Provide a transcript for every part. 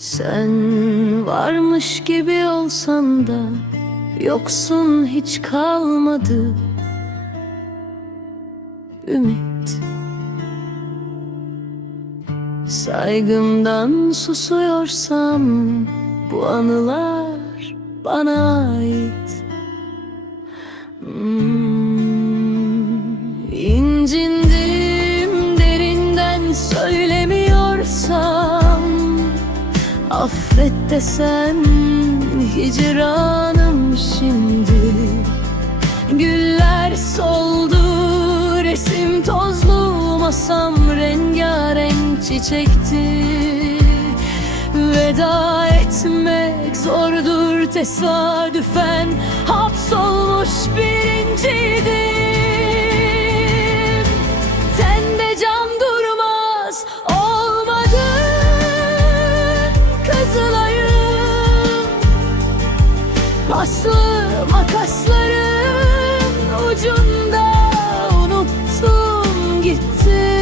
Sen varmış gibi olsan da Yoksun hiç kalmadı. Ümit. Saygımdan susuyorsam Bu anılar bana ait. Hmm, Affet desem hicranım şimdi. Güller soldu resim tozlu masam rengarenk çiçekti. Veda etmek zordur tesadüfen Hapsolmuş Paslı makasların ucunda unuttum gitti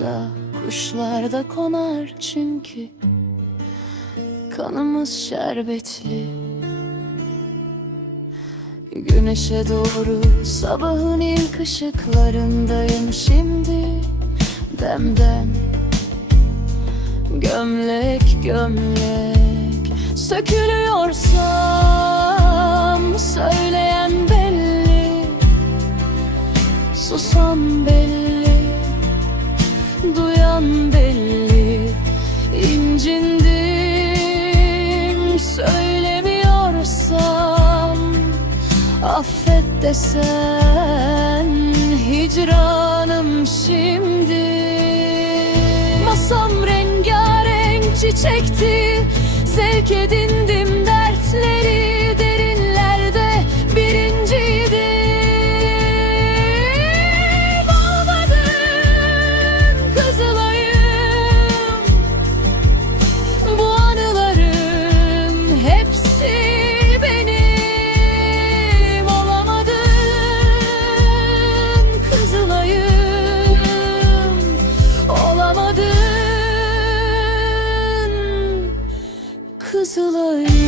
yolumuza Kuşlar da konar çünkü. Kanımız şerbetli. Güneşe doğru sabahın ilk ışıklarındayım şimdi. Demdem Gömlek gömlek. Sökülüyorsam Affet desen hicranım şimdi. Masam rengarenk çiçekti Zevk edindim suları